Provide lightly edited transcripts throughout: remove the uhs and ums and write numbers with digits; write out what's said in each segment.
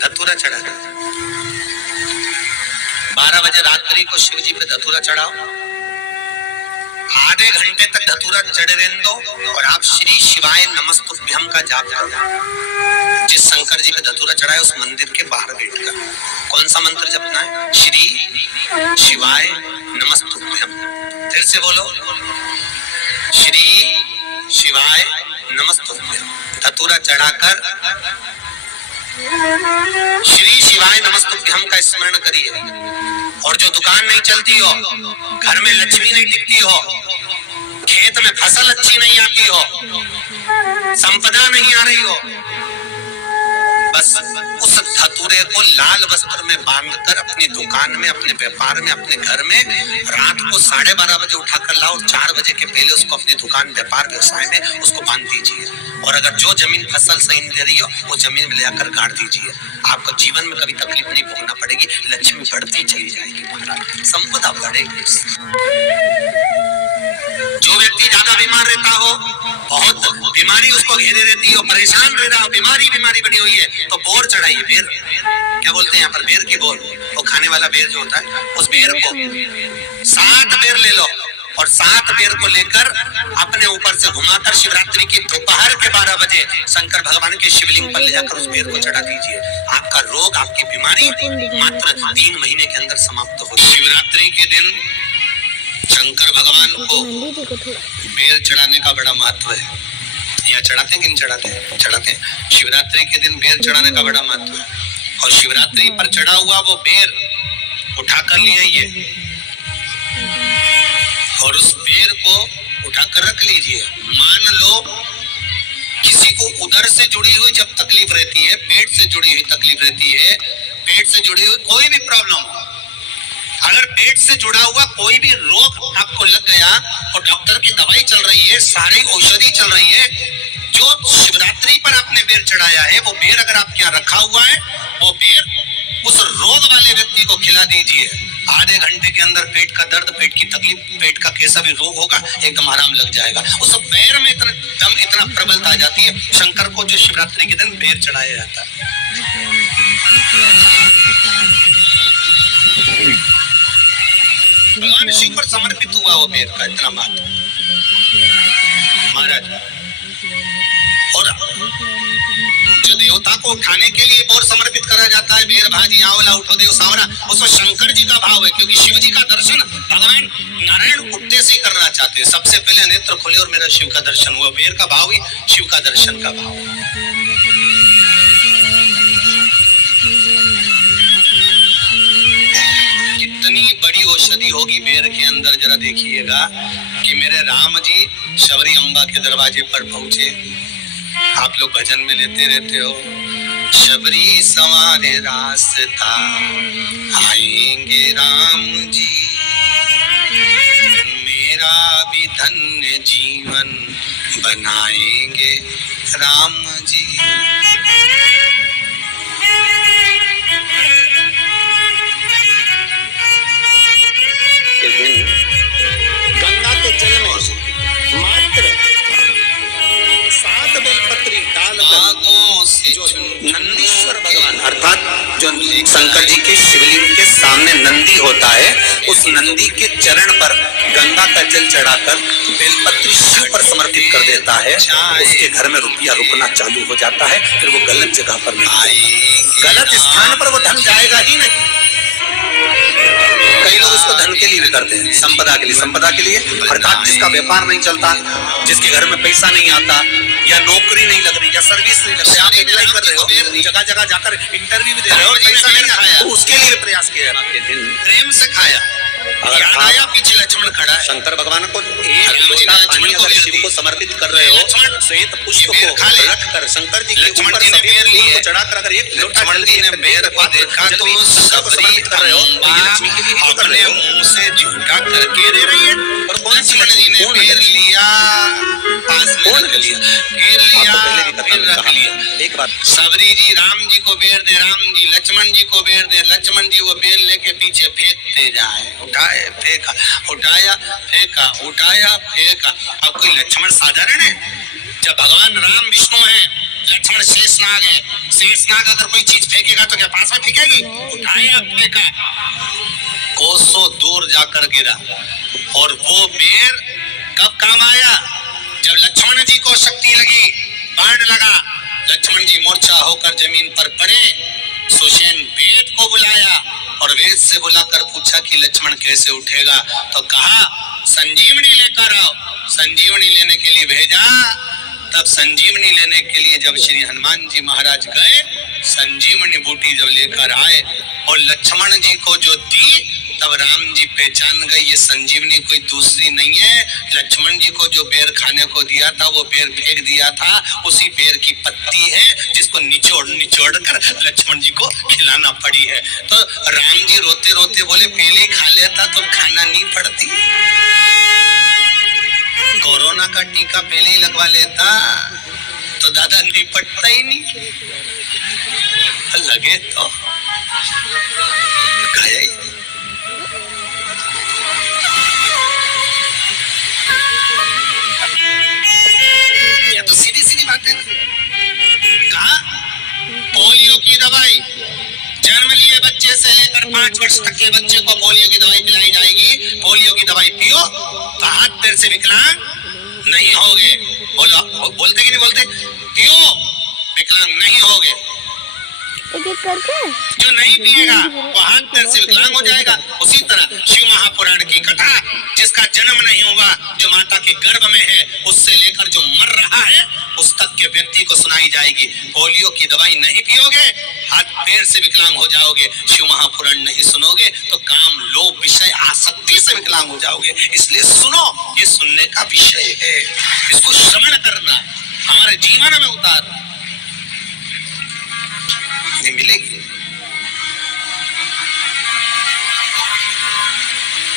धतूरा चढ़ा। 12 बजे रात्रि को शिव जी पे धतूरा चढ़ाओ, आधे घंटे तक धतूरा चढ़े रहने दो और आप श्री शिवाय नमस्तुभ्यम का जाप करो। जिस शंकर जी पे धतूरा चढ़ाए उस मंदिर के बाहर बैठकर कौन सा मंत्र जपना है? श्री शिवाय नमस्तुभ्यम। फिर से बोलो, श्री शिवाय नमस्तुभ्यम। धतूरा चढ़ाकर श्री शिवाय नमस्तुभ्यम का स्मरण करिए। और जो दुकान नहीं चलती हो, घर में लक्ष्मी नहीं टिकती हो, खेत में फसल अच्छी नहीं आती हो, संपदा नहीं आ रही हो, बस उस धतूरे को लाल वस्त्र में बांधकर अपनी दुकान में, अपने व्यापार में, अपने घर में रात को 12:30 बजे उठाकर लाओ और 4 बजे के पहले उसको अपनी दुकान, व्यापार, व्यवसाय में उसको बांध दीजिए। और अगर जो जमीन फसल सही नहीं दे रही हो वो जमीन में ले जाकर गाड़ दीजिए। आपको जीवन में कभी तकलीफ नहीं भोगना पड़ेगी, लक्ष्मी बढ़ती चली जाएगी, महाराज संपदा बढ़ेगी। जो व्यक्ति ज्यादा बीमार रहता हो, बहुत बीमारी उसको घेरे रहती हो, परेशान रह रहा हो, बीमारी बनी हुई है, तो बोर चढ़ाइए। बेर, क्या बोलते हैं यहाँ पर? बेर की बोर, वो खाने वाला बेर जो होता है, उस बेर को 7 बेर ले लो और 7 बेर को लेकर अपने ऊपर से घुमाकर शिवरात्रि की दोपहर के 12 बजे शंकर भगवान के शिवलिंग पर ले जाकर उस बेर को चढ़ा दीजिए। आपका रोग, आपकी बीमारी मात्र 3 महीने के अंदर समाप्त हो। शिवरात्रि के दिन शंकर भगवान को बेर चढ़ाने का बड़ा महत्व है। यहाँ चढ़ाते हैं कि नहीं चढ़ाते हैं? चढ़ाते हैं। शिवरात्रि के दिन बेर चढ़ाने का बड़ा महत्व है। और शिवरात्रि पर चढ़ा हुआ वो बेर उठाकर ले आइए और उस बेर को उठाकर रख लीजिए। मान लो किसी को उदर से जुड़ी हुई जब तकलीफ रहती है, पेट से जुड़ी हुई तकलीफ रहती है, पेट से जुड़ी हुई कोई भी प्रॉब्लम हो, अगर पेट से जुड़ा हुआ कोई भी रोग आपको लग गया और डॉक्टर की दवाई चल रही है, सारी औषधि चल रही है, जो शिवरात्रि पर आपने बेर चढ़ाया है वो बेर अगर आपके यहाँ रखा हुआ है, वो बेर उस रोग वाले व्यक्ति को खिला दीजिए। आधे घंटे के अंदर पेट का दर्द, पेट की तकलीफ, पेट का कैसा भी रोग होगा एकदम आराम लग जाएगा। उस बेर में इतना प्रबलता आ जाती है। शंकर को जो शिवरात्रि के दिन बेर चढ़ाया जाता है, भगवान शिव पर समर्पित हुआ वो बेर का इतना महत्व महाराज। और जो देवता को उठाने के लिए बोर समर्पित करा जाता है, बेर भाजी आंवला उठो देव सांवरा, उसमें शंकर जी का भाव है, क्योंकि शिव जी का दर्शन भगवान नारायण उठते से करना चाहते हैं। सबसे पहले नेत्र खोले और मेरा शिव का दर्शन हुआ। बेर का भाव ही शिव का दर्शन का भाव। कितनी बड़ी औषधि होगी बेर के अंदर, जरा देखिएगा कि मेरे राम जी शबरी अम्बा के दरवाजे पर पहुंचे। आप लोग भजन में लेते रहते हो, शबरी संवारे रास्ता आएंगे राम जी, मेरा भी धन्य जीवन बनाएंगे राम जी। गंगा के जल में मात्र 7 बेलपत्री डालकर जो नंदीश्वर भगवान अर्थात जो शंकर जी के शिवलिंग के सामने नंदी होता है, उस नंदी के चरण पर गंगा का जल चढ़ाकर बेलपत्री शिव पर समर्पित कर देता है, उसके घर में रुपया रुकना चालू हो जाता है। फिर वो गलत जगह पर नहीं, गलत स्थान पर वो धन जाएगा ही नहीं। कई लोग इसको धन के लिए भी करते हैं, संपदा के लिए। संपदा के लिए अर्थात जिसका व्यापार नहीं चलता, जिसके घर में पैसा नहीं आता, या नौकरी नहीं लग रही, या सर्विस नहीं लग रही, आप अप्लाई कर रहे हो, जगह जगह जाकर इंटरव्यू भी दे रहे हो, पैसा नहीं आया, तो उसके लिए प्रयास किया। प्रेम से खाया, याद आया पीछे लक्ष्मण खड़ा है। शंकर भगवान को एक लोटा पानी अगर शिव को समर्पित कर रहे हो, श्वेत पुष्प को रखकर शंकर जी के ऊपर बेर लिए चढ़ाकर अगर एक लोटा जल जी ने बेर को देखा तो सबरी कर रहे हो, लक्ष्मी के लिए अपने मुंह से झूठा करके दे रही है। और कौन सी जी ने बेर लिया, पास में रख लिया, घेर लिया, फिर रख लिया। एक बात, सबरी जी राम जी को बेर दे, राम जी लक्ष्मण जी को बेर दे, लक्ष्मण जी वो बेर लेके पीछे फेंकते जाए, उठाए फेंका, उठाया फेंका, उठाया फेंका। अब कोई लक्ष्मण साधारण है? जब भगवान राम विष्णु हैं, लक्ष्मण शेषनाग है, शेषनाग अगर कोई चीज फेंकेगा तो क्या पास में फेंकेगी? उठाया फेंका, कोसों दूर जाकर गिरा। और वो बेर कब काम आया? जब लक्ष्मण जी को शक्ति लगी, बाण लगा, लक्ष्मण जी मूर्छा होकर जमीन पर पड़े, सुषेण वेद को बुलाया और वेद से बुलाकर पूछा कि लक्ष्मण कैसे उठेगा? तो कहा संजीवनी लेकर आओ। संजीवनी लेने के लिए भेजा। तब संजीवनी लेने के लिए जब श्री हनुमान जी महाराज गए, संजीवनी बूटी जब लेकर आए और लक्ष्मण जी को जो दी, तब राम जी पहचान गए ये संजीवनी कोई दूसरी नहीं है। लक्ष्मण जी को जो बेर खाने को दिया था, वो बेर फेंक दिया था, उसी बेर की पत्ती है जिसको निचोड़ कर लक्ष्मण जी को खिलाना पड़ी है। तो राम जी रोते रोते बोले पहले ही खा लेता तो खाना नहीं पड़ती, कोरोना का टीका पहले ही लगवा लेता तो दादा निपटता ही नहीं, लगे तो खाया ही। तो सीधी सीधी बात है। कहा पोलियो की दवाई जन्म लिए बच्चे से लेकर 5 वर्ष तक के बच्चे को पोलियो की दवाई पिलाई जाएगी। पोलियो की दवाई पियो तो हाथ पैर से विकलांग नहीं होगे। बोलो, बोलते कि नहीं बोलते? पियो विकलांग नहीं होगे। करके जो नहीं पिएगा वो हाथ पैर से विकलांग हो जाएगा। उसी तरह शिव महापुराण की कथा, जिसका जन्म नहीं हुआ, जो माता के गर्भ में है, उससे लेकर जो मर रहा है उस तक के व्यक्ति को सुनाई जाएगी। पोलियो की दवाई नहीं पियोगे, हाथ पैर से विकलांग हो जाओगे। शिव महापुराण नहीं सुनोगे तो काम, लोभ, विषय, आसक्ति से विकलांग हो जाओगे। इसलिए सुनो, ये सुनने का विषय है, इसको श्रवण करना, हमारे जीवन में उतारना, मिलेगी।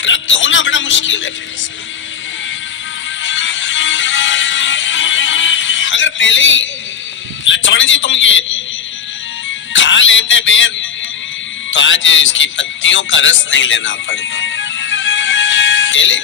प्राप्त होना बड़ा मुश्किल है। अगर पहले ही लक्ष्मण जी तुम ये खा लेते बेर तो आज इसकी पत्तियों का रस नहीं लेना पड़ता। पहले